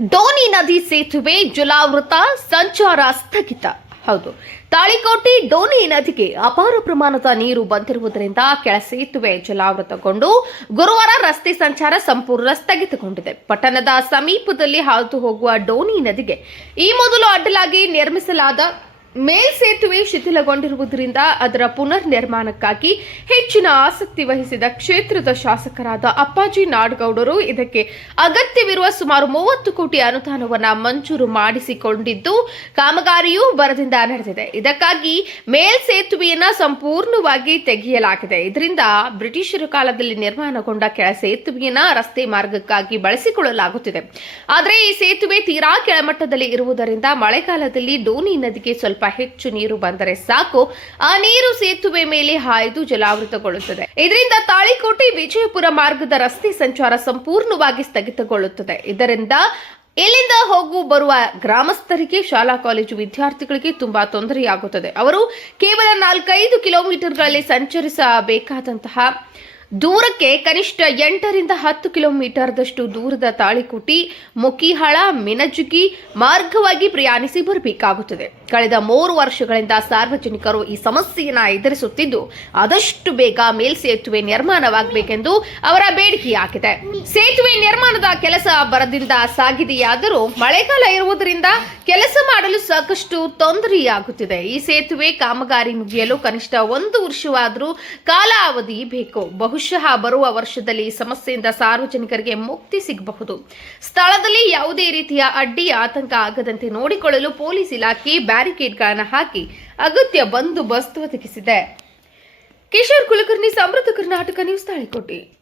Donee ನದಿ ಸೇತುವೆ ಜಲಾವೃತ ಸಂಚಾರ ಸ್ಥಗಿತ. ಹೌದು. ತಾಳಿಕೋಟೆ ಡೋನಿ ನದಿಗೆ ಅಪಾರ ಪ್ರಮಾಣದ ನೀರು ಬಂದಿರುವುದರಿಂದ ಕೆಳ ಸೇತುವೆ ಜಲಾವೃತಗೊಂಡು ಗುರುವಾರ ರಸ್ತೆ ಸಂಚಾರ ಸಂಪೂರ್ಣ ಸ್ಥಗಿತಗೊಂಡಿದೆ. ಪಟ್ಟಣದ ಸಮೀಪದಲ್ಲಿ ಹಾದು ಹೋಗುವ ಡೋನಿ ನದಿಗೆ ಈ ಮೊದಲು ಅಡ್ಡಲಾಗಿ ನಿರ್ಮಿಸಲಾದ ಮೇಲ್ಸೇತುವೆ ಶಿಥಿಲಗೊಂಡಿರುವುದರಿಂದ ಅದರ ಪುನರ್ ನಿರ್ಮಾಣಕ್ಕಾಗಿ ಹೆಚ್ಚಿನ ಆಸಕ್ತಿ ವಹಿಸಿದ ಕ್ಷೇತ್ರದ ಶಾಸಕರಾದ ಅಪ್ಪಾಜಿ ನಾಡ್ಗೌಡರು ಇದಕ್ಕೆ ಅಗತ್ಯವಿರುವ ಸುಮಾರು ಮೂವತ್ತು ಕೋಟಿ ಅನುದಾನವನ್ನು ಮಂಜೂರು ಮಾಡಿಸಿಕೊಂಡಿದ್ದು, ಕಾಮಗಾರಿಯೂ ಬರದಿಂದ ನಡೆದಿದೆ. ಇದಕ್ಕಾಗಿ ಮೇಲ್ಸೇತುವೆಯನ್ನು ಸಂಪೂರ್ಣವಾಗಿ ತೆಗೆಯಲಾಗಿದೆ. ಇದರಿಂದ ಬ್ರಿಟಿಷರ ಕಾಲದಲ್ಲಿ ನಿರ್ಮಾಣಗೊಂಡ ಕೆಳ ಸೇತುವೆಯನ್ನು ರಸ್ತೆ ಮಾರ್ಗಕ್ಕಾಗಿ ಬಳಸಿಕೊಳ್ಳಲಾಗುತ್ತಿದೆ. ಆದರೆ ಈ ಸೇತುವೆ ತೀರಾ ಕೆಳಮಟ್ಟದಲ್ಲಿ ಇರುವುದರಿಂದ ಮಳೆಗಾಲದಲ್ಲಿ ಡೋನಿ ನದಿಗೆ ಸ್ವಲ್ಪ ಹೆಚ್ಚು ನೀರು ಬಂದರೆ ಸಾಕು. ಆ ನೀರು ಸೇತುವೆ ಮೇಲೆ ಹಾಯ್ದು ಜಲಾವೃತಗೊಳ್ಳುತ್ತದೆ. ಇದರಿಂದ ತಾಳಿಕೋಟೆ ವಿಜಯಪುರ ಮಾರ್ಗದ ರಸ್ತೆ ಸಂಚಾರ ಸಂಪೂರ್ಣವಾಗಿ ಸ್ಥಗಿತಗೊಳ್ಳುತ್ತದೆ. ಇದರಿಂದ ಇಲ್ಲಿಂದ ಹೋಗು ಬರುವ ಗ್ರಾಮಸ್ಥರಿಗೆ, ಶಾಲಾ ಕಾಲೇಜು ವಿದ್ಯಾರ್ಥಿಗಳಿಗೆ ತುಂಬಾ ತೊಂದರೆಯಾಗುತ್ತದೆ. ಅವರು ಕೇವಲ ನಾಲ್ಕೈದು ಕಿಲೋಮೀಟರ್ಗಳಲ್ಲಿ ಸಂಚರಿಸಬೇಕಾದಂತಹ ದೂರಕ್ಕೆ ಕನಿಷ್ಠ ಎಂಟರಿಂದ ಹತ್ತು ಕಿಲೋಮೀಟರ್ದಷ್ಟು ದೂರದ ತಾಳಿಕುಟಿ ಮುಕಿಹಳ ಮಿನಜುಗಿ ಮಾರ್ಗವಾಗಿ ಪ್ರಯಾಣಿಸಿ ಬರಬೇಕಾಗುತ್ತದೆ. ಕಳೆದ ಮೂರು ವರ್ಷಗಳಿಂದ ಸಾರ್ವಜನಿಕರು ಈ ಸಮಸ್ಯೆಯನ್ನ ಎದುರಿಸುತ್ತಿದ್ದು, ಆದಷ್ಟು ಬೇಗ ಮೇಲ್ಸೇತುವೆ ನಿರ್ಮಾಣವಾಗಬೇಕೆಂದು ಅವರ ಬೇಡಿಕೆಯಾಗಿದೆ. ಸೇತುವೆ ನಿರ್ಮಾಣದ ಕೆಲಸ ಬರದಿಂದ ಸಾಗಿದೆಯಾದರೂ ಮಳೆಗಾಲ ಇರುವುದರಿಂದ ಕೆಲಸ ಮಾಡಲು ಸಾಕಷ್ಟು ತೊಂದರೆಯಾಗುತ್ತಿದೆ. ಈ ಸೇತುವೆ ಕಾಮಗಾರಿ ಮುಗಿಯಲು ಕನಿಷ್ಠ ಒಂದು ವರ್ಷವಾದರೂ ಕಾಲಾವಧಿ ಬೇಕು. ಬಹುಶಃ ಬರುವ ವರ್ಷದಲ್ಲಿ ಈ ಸಮಸ್ಯೆಯಿಂದ ಸಾರ್ವಜನಿಕರಿಗೆ ಮುಕ್ತಿ ಸಿಗಬಹುದು. ಸ್ಥಳದಲ್ಲಿ ಯಾವುದೇ ರೀತಿಯ ಅಡ್ಡಿ ಆತಂಕ ಆಗದಂತೆ ನೋಡಿಕೊಳ್ಳಲು ಪೊಲೀಸ್ ಇಲಾಖೆ ಬ್ಯಾರಿಕೇಡ್ಗಳನ್ನು ಹಾಕಿ ಅಗತ್ಯ ಬಂದೋಬಸ್ತ್ ಒದಗಿಸಿದೆ. ಕಿಶೋರ್ ಕುಲಕರ್ಣಿ, ಸಮೃದ್ಧ ಕರ್ನಾಟಕ ನ್ಯೂಸ್ ತಾಳಿಕೋಟೆ.